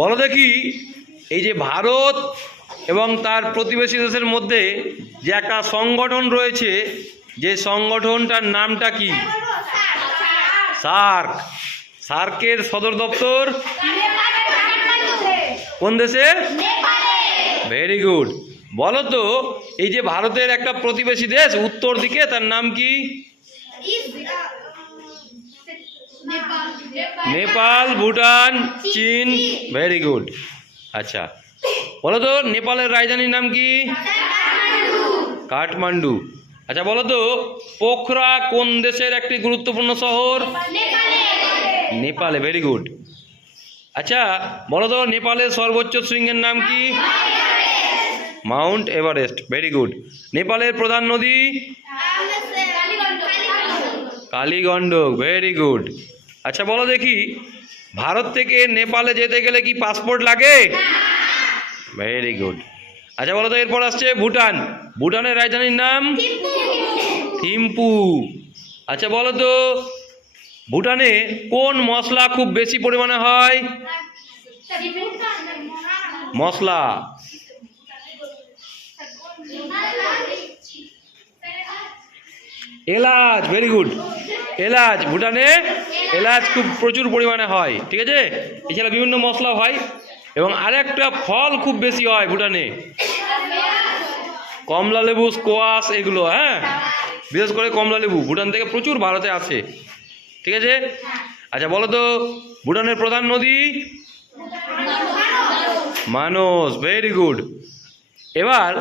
বলো দেখি, এই যে ভারত এবং তার প্রতিবেশী দেশের মধ্যে যে একটা সংগঠন রয়েছে, যে সংগঠনটার নামটা কি? সার্ক। সার্কের সদর দপ্তর কোন দেশে? Very good. বলো তো, এই যে ভারতের একটা প্রতিবেশী দেশ উত্তর দিকে, তার নাম কি? নেপাল, ভুটান, চীন। Very good. আচ্ছা, বলো তো নেপালের রাজধানীর নাম কি? কাঠমান্ডু। আচ্ছা বলো তো, পোখরা কোন দেশের একটি গুরুত্বপূর্ণ শহর? নেপালে। Very good. আচ্ছা বলো তো, নেপালের সর্বোচ্চ শৃঙ্গের নাম কি? Mount Everest. Very good. নেপালের প্রধান নদী? কালীগণ্ডক। Very good. আচ্ছা বলো দেখি, ভারত থেকে নেপালে যেতে গেলে কি পাসপোর্ট লাগে? Very good. আচ্ছা বলো তো, এরপর আসছে ভুটান। ভুটানের রাজধানীর নাম? থিম্পু। আচ্ছা বলো তো, ভুটানে কোন মশলা খুব বেশি পরিমাণে হয়? মশলা। এলাচ। Very good. এলাচ। ভুটানে এলাচ খুব প্রচুর পরিমাণে হয়, ঠিক আছে। এছাড়া বিভিন্ন মশলা হয়, এবং আরেকটা ফল খুব বেশি হয় ভুটানে, কমলা লেবু, স্কোয়াশ, এগুলো। হ্যাঁ, বিশেষ করে কমলা লেবু ভুটান থেকে প্রচুর ভারতে আসে, ঠিক আছে। আচ্ছা বলো তো, ভুটানের প্রধান নদী? মানস। Very good. এবার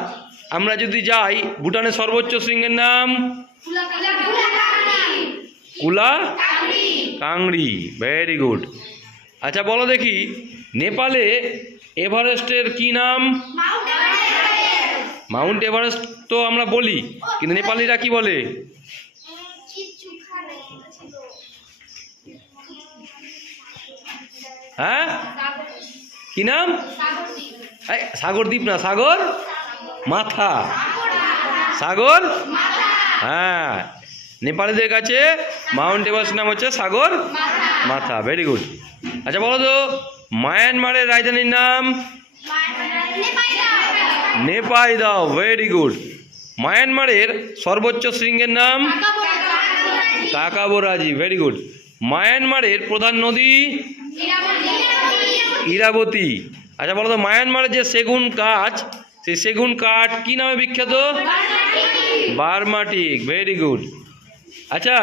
আমরা যদি যাই, ভুটানের সর্বোচ্চ শৃঙ্গের নাম? কুলা কাংড়ি। Very good. আচ্ছা বলো দেখি, নেপালে এভারেস্টের কি নাম? মাউন্ট এভারেস্ট তো আমরা বলি, কিন্তু নেপালিরা কি বলে? হ্যাঁ, কি নাম? সাগরদ্বীপ না, সাগর মাথা। সাগর, হ্যাঁ, নেপালিদের কাছে মাউন্ট এভারেস্ট নাম হচ্ছে সাগর মাথা। Very good. আচ্ছা বলো তো, মায়ানমারের রাজধানীর নাম? নেপাইদাও। Very good. মায়ানমারের সর্বোচ্চ শৃঙ্গের নাম? কাকাবোরাজি। Very good. মায়ানমারের প্রধান নদী? ইরাবতী। আচ্ছা বলো তো, মায়ানমারের যে সেগুন কাঠ, সেই সেগুন কাঠ কি নামে বিখ্যাত? বার্মাটিক। Very good. আচ্ছা,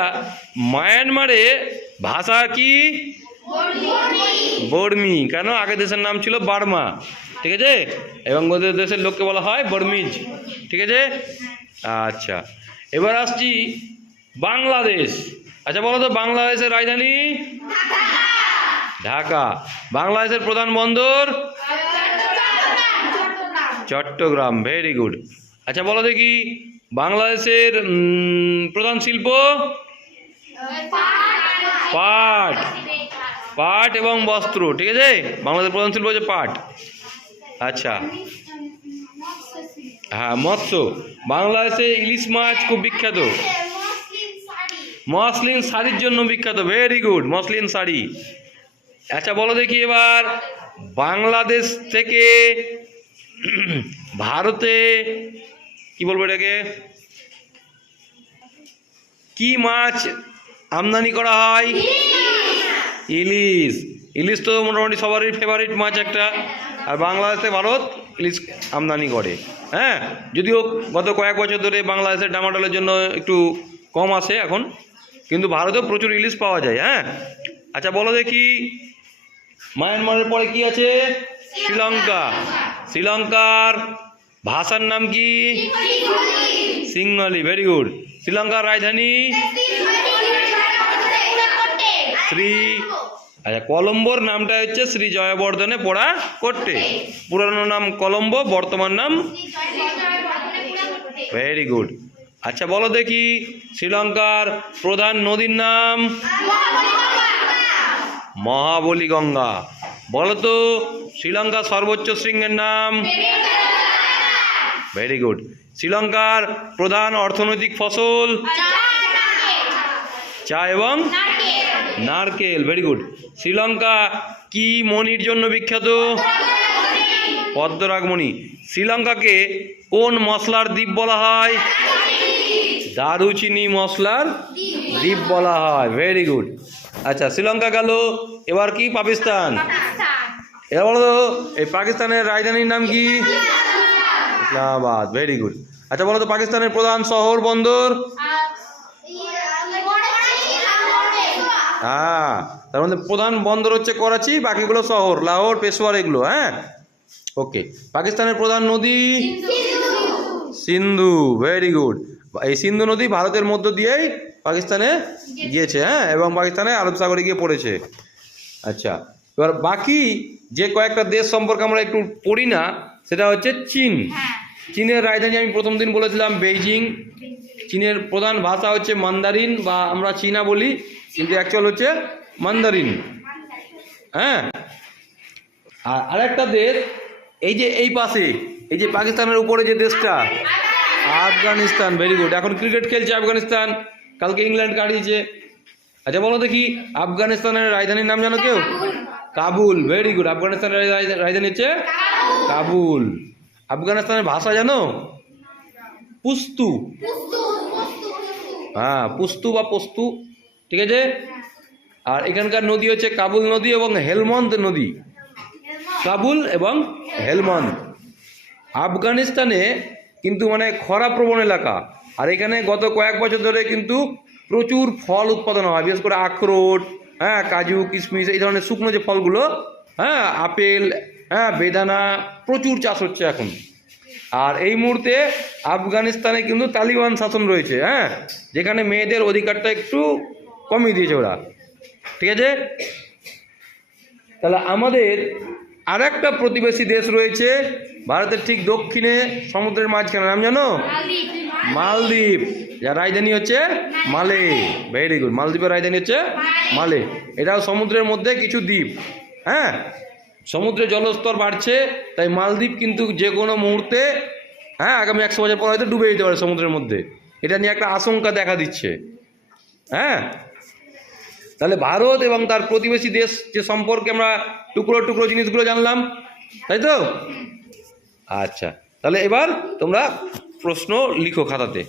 মায়ানমারে ভাষা কি? বর্মি। কেন? আগের দেশের নাম ছিল বার্মা, ঠিক আছে, এবং ওদের দেশের লোককে বলা হয় বর্মিজ, ঠিক আছে। আচ্ছা, এবার আসছি বাংলাদেশ। আচ্ছা বলো তো, বাংলাদেশের রাজধানী? ঢাকা। বাংলাদেশের প্রধান বন্দর? চট্টগ্রাম। Very good. আচ্ছা বলো দেখি, বাংলাদেশের প্রধান শিল্প? পাট। পাট এবং বস্ত্র, ঠিক আছে। বাংলাদেশের প্রধান শিল্প হচ্ছে পাট। আচ্ছা, হ্যাঁ, মৎস্য। বাংলাদেশে ইলিশ মাছ খুব বিখ্যাত। মসলিন শাড়ির জন্য বিখ্যাত। Very good. মসলিন শাড়ি। আচ্ছা বলো দেখি, এবার বাংলাদেশ থেকে ভারতে কি বলবো এটাকে, কি মাছ আমদানি করা হয়? ইলিশ। ইলিশ তো মোটামুটি সবারই ফেভারিট মাছ একটা, আর বাংলাদেশে ভারত ইলিশ আমদানি করে। হ্যাঁ, যদিও গত কয়েক বছর ধরে বাংলাদেশের ডামাডোলের জন্য একটু কম আসে এখন, কিন্তু ভারতেও প্রচুর ইলিশ পাওয়া যায়। হ্যাঁ। আচ্ছা বলো দেখি, মায়ানমারের পরে কি আছে? শ্রীলঙ্কা। শ্রীলঙ্কার ভাষার নাম কি? সিংহলি। Very good. শ্রীলঙ্কার রাজধানী? শ্রী, আচ্ছা, কলম্বোর নামটা হচ্ছে শ্রী জয়বর্ধনে পোড়া কোট্টে। পুরানো নাম কলম্বো, বর্তমান নাম? Very good. আচ্ছা বলো দেখি, শ্রীলঙ্কার প্রধান নদীর নাম? মহাবলী গঙ্গা। বলো তো, শ্রীলঙ্কার সর্বোচ্চ শৃঙ্গের নাম? Very good. শ্রীলঙ্কার প্রধান অর্থনৈতিক ফসল? চা এবং নারকেল। Very good. শ্রীলঙ্কা কি মণির জন্য বিখ্যাত? পদ্মরাগমণি। শ্রীলঙ্কাকে কোন মশলার দ্বীপ বলা হয়? দারুচিনি মশলার দ্বীপ বলা হয়। Very good. আচ্ছা, শ্রীলঙ্কা গেল, এবার কি পাকিস্তান। এবার বলো তো এই পাকিস্তানের রাজধানীর নাম কি? ইসলামাবাদ। Very good. আচ্ছা বলো তো পাকিস্তানের প্রধান শহর বন্দর? হ্যাঁ, তার মধ্যে প্রধান বন্দর হচ্ছে করাচি, বাকিগুলো শহর লাহোর, পেশোয়ার এগুলো। হ্যাঁ, ওকে। পাকিস্তানের প্রধান নদী? সিন্ধু। Very good. এই সিন্ধু নদী ভারতের মধ্য দিয়েই পাকিস্তানে গিয়েছে। হ্যাঁ, এবং পাকিস্তানে আরব সাগরে গিয়ে পড়েছে। আচ্ছা, এবার বাকি যে কয়েকটা দেশ সম্পর্কে আমরা একটু পড়ি না, সেটা হচ্ছে চীন। চীনের রাজধানী আমি প্রথম দিন বলেছিলাম বেইজিং। চীনের প্রধান ভাষা হচ্ছে মান্দারিন, বা আমরা চীনা বলি, কিন্তু অ্যাকচুয়াল হচ্ছে মান্দারিন। হ্যাঁ, আর আরেকটা দেশ এই যে এই পাশে, এই যে পাকিস্তানের উপরে যে দেশটা, আফগানিস্তান। Very good. এখন ক্রিকেট খেলছে আফগানিস্তান, কালকে ইংল্যান্ড কাটিয়েছে। আচ্ছা বলো দেখি আফগানিস্তানের রাজধানীর নাম জানো কেউ? কাবুল। Very good. আফগানিস্তানের রাজধানী হচ্ছে কাবুল। আফগানিস্তানের ভাষা জানো? পুস্তু। হ্যাঁ, পুস্তু বা পস্তু, ঠিক আছে। আর এখানকার নদী হচ্ছে কাবুল নদী এবং হেলমন্দ নদী। কাবুল এবং হেলমন্দ। আফগানিস্তানে কিন্তু মানে খরা প্রবণ এলাকা, আর এখানে গত কয়েক বছর ধরে কিন্তু প্রচুর ফল উৎপাদন হয়, বিশেষ করে আখরোট, হ্যাঁ, কাজু, কিশমিশ, এই ধরনের শুকনো যে ফলগুলো, হ্যাঁ, আপেল, হ্যাঁ, বেদানা, প্রচুর চাষ হচ্ছে এখন। আর এই মুহূর্তে আফগানিস্তানে কিন্তু তালিবান শাসন রয়েছে। হ্যাঁ, যেখানে মেয়েদের অধিকারটা একটু কমিয়ে দিয়েছে ওরা, ঠিক আছে। তাহলে আমাদের আর একটা প্রতিবেশী দেশ রয়েছে ভারতের ঠিক দক্ষিণে, সমুদ্রের মাঝখানে, নাম জানো? মালদ্বীপ, যার রাজধানী হচ্ছে মালে। Very good. মালদ্বীপের রাজধানী হচ্ছে মালে। এটাও সমুদ্রের মধ্যে কিছু দ্বীপ। হ্যাঁ, সমুদ্রের জলস্তর বাড়ছে, তাই মালদ্বীপ কিন্তু যে কোনো মুহূর্তে, হ্যাঁ, আগামী 100 বছর পর হয়তো ডুবে যেতে পারে সমুদ্রের মধ্যে। এটা নিয়ে একটা আশঙ্কা দেখা দিচ্ছে। হ্যাঁ, তাহলে ভারত এবং তার প্রতিবেশী দেশ যে সম্পর্কে আমরা টুকরো টুকরো জিনিসগুলো জানলাম, তাই তো? আচ্ছা, তাহলে এবার তোমরা প্রশ্ন লিখো খাতাতে।